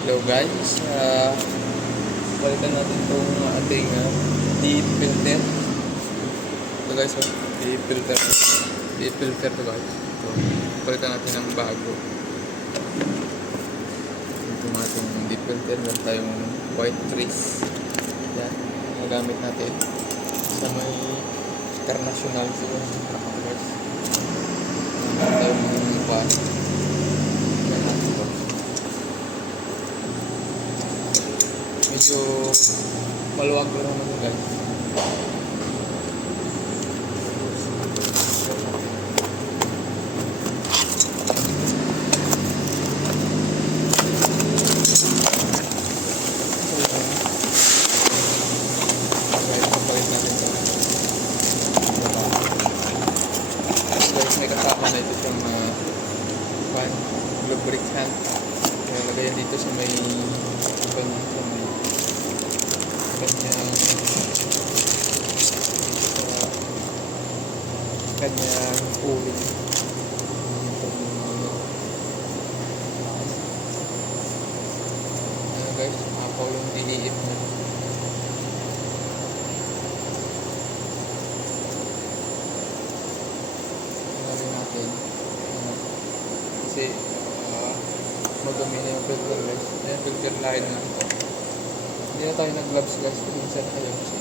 Hello guys, balikan natin itong ating deep filter. Ito guys, deep filter. Deep filter to guys. Ito, balikan natin ng bago. Itong ating deep filter, meron tayong white trace. Yan, nagamit natin sa may international siguro. Guys, meron tayong pan. Yan natin guys. Medyo maluwag lang naman guys. Guys, may kasama na ito siyang lubricant. Kaya lagayan dito sa may kanyang uling. Guys, apaw yung diliit na. Lagyan natin. Kasi madumi na yung filter guys. Yung filter line na ito. Hindi na tayo nag-gloves guys. Pinsan tayo kasi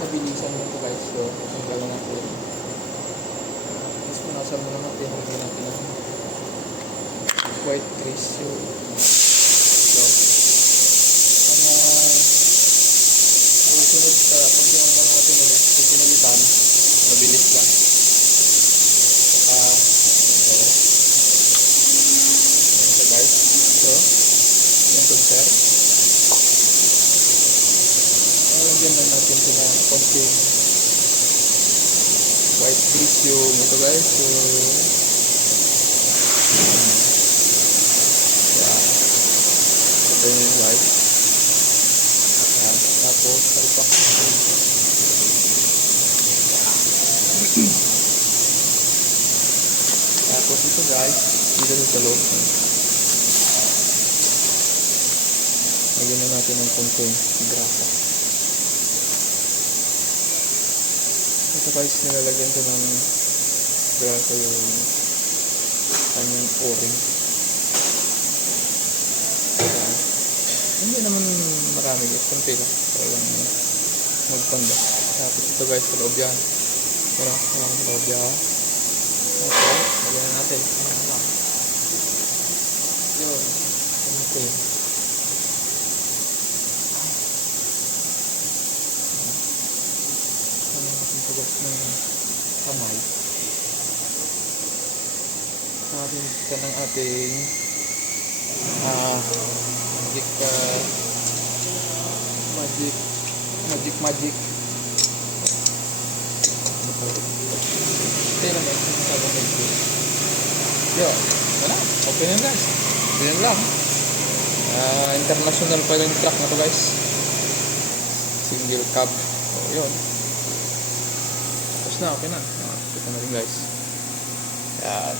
nabilisan mo ito guys. So, sanggalan natin. Tapos punasan mo naman natin. Hindi natin ang white trace yung sunod sa pagsimulan ka natin guys. Pinulitan. Mabilis lang. Saka yan siya guys. So, yung filter. Lagyan lang natin ito na konting white grease yung ito guys. So, yan. Ito yung white. Yan. Tapos, salpak natin. Tapos ito guys, dito sa loob. Lagyan na natin ng konting grasa. Ito guys, nilalagyan ko ng grasa yung kanyang o-ring. Hindi naman marami guys, kunti lang para lang magtanda. Tapos ito guys, sa loob yan. Sa loob yan. Tapos, lagyan na natin. Yun. Okay. Tugas ng kamay. Natin ka ng ating magic ito lang guys, sabi ng ito yun, wala, okay na guys, yun lang. International pa yung truck na to guys, single cab. So yun, tapos na, okay na. Ito na rin guys. Yan.